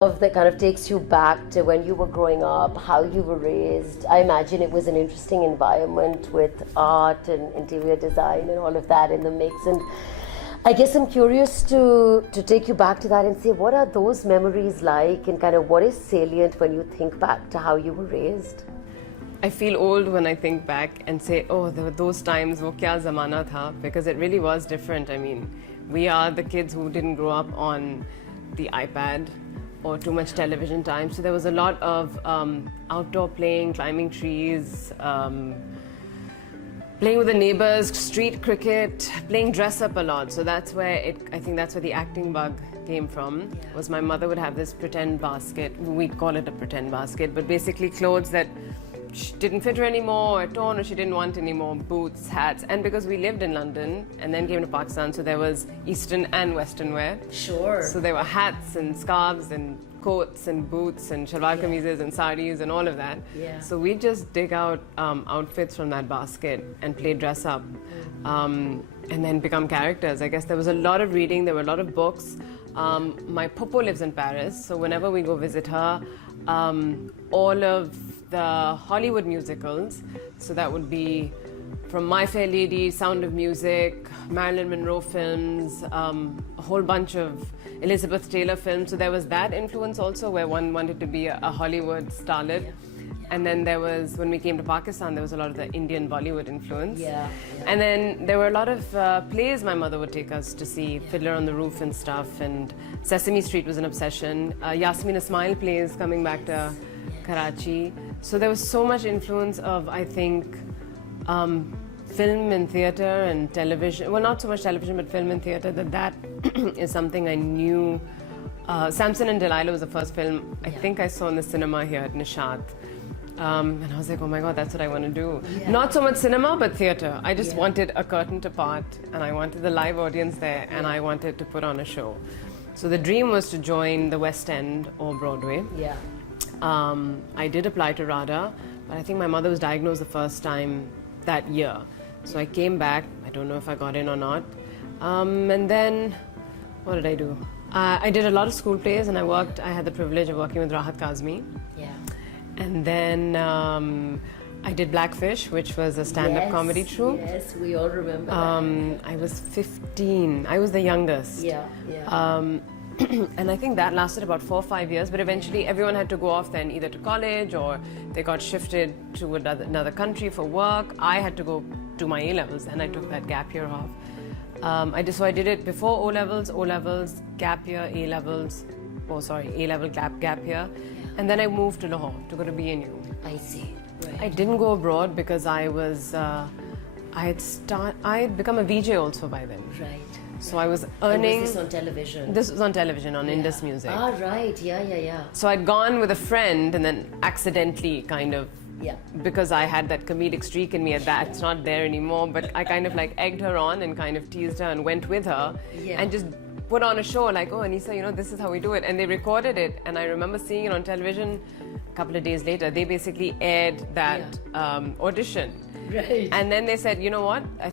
That kind of takes you back to when you were growing up, how you were raised. I imagine it was an interesting environment with art and interior design and all of that in the mix. And I guess I'm curious to take you back to that and say, what are those memories like, and kind of what is salient when you think back to how you were raised? I feel old when I think back and say, oh, there were those times, wo kya zamana tha, because it really was different. I mean, we are the kids who didn't grow up on the iPad or too much television time. So there was a lot of outdoor playing, climbing trees, playing with the neighbors, street cricket, playing dress up a lot. So that's where I think that's where the acting bug came from. Was my mother would have this pretend basket. We'd call it a pretend basket, but basically clothes that didn't fit her anymore, or torn, or she didn't want anymore, boots, hats. And because we lived in London and then came to Pakistan, so there was Eastern and Western wear. Sure. So there were hats and scarves and coats and boots and shalwar kameezes and saris and all of that. Yeah. So we just dig out outfits from that basket and play dress up, and then become characters. I guess there was a lot of reading, there were a lot of books. My popo lives in Paris, so whenever we go visit her, all of the Hollywood musicals, so that would be from My Fair Lady, Sound of Music, Marilyn Monroe films, a whole bunch of Elizabeth Taylor films. So there was that influence also, where one wanted to be a Hollywood starlet. And then there was, when we came to Pakistan, there was a lot of the Indian Bollywood influence. And then there were a lot of plays my mother would take us to see, Fiddler on the Roof and stuff, and Sesame Street was an obsession. Yasmin Ismail plays coming back to Karachi. So there was so much influence of, I think, film and theatre and television. Well, not so much television, but film and theatre, that is something I knew. Samson and Delilah was the first film I think I saw in the cinema here at Nishat. And I was like, oh my God, that's what I want to do. Not so much cinema, but theatre. I just wanted a curtain to part, and I wanted the live audience there, and I wanted to put on a show. So the dream was to join the West End or Broadway. I did apply to RADA, but I think my mother was diagnosed the first time that year. So I came back. I don't know if I got in or not. And then, what did I do? I did a lot of school plays, and I had the privilege of working with Rahat Kazmi. And then I did Blackfish, which was a stand-up comedy troupe. Yes, we all remember that. I was 15. I was the youngest. And I think that lasted about 4 or 5 years, but eventually everyone had to go off then either to college or they got shifted to another country for work. I had to go do my A-levels, and I took that gap year off. So I did it before O-levels, gap year, A-levels, A-level gap year. And then I moved to Lahore to go to BNU. I see. Right. I didn't go abroad because I had become a VJ also by then. Right. So I was earning. And was this on television? This was on television on Indus Music. Ah, right. Yeah. So I'd gone with a friend, and then accidentally kind of, because I had that comedic streak in me at that, it's not there anymore, but I kind of like egged her on and kind of teased her and went with her and just put on a show like, oh, Anisa, this is how we do it. And they recorded it, and I remember seeing it on television a couple of days later. They basically aired that audition. Right. And then they said, you know what?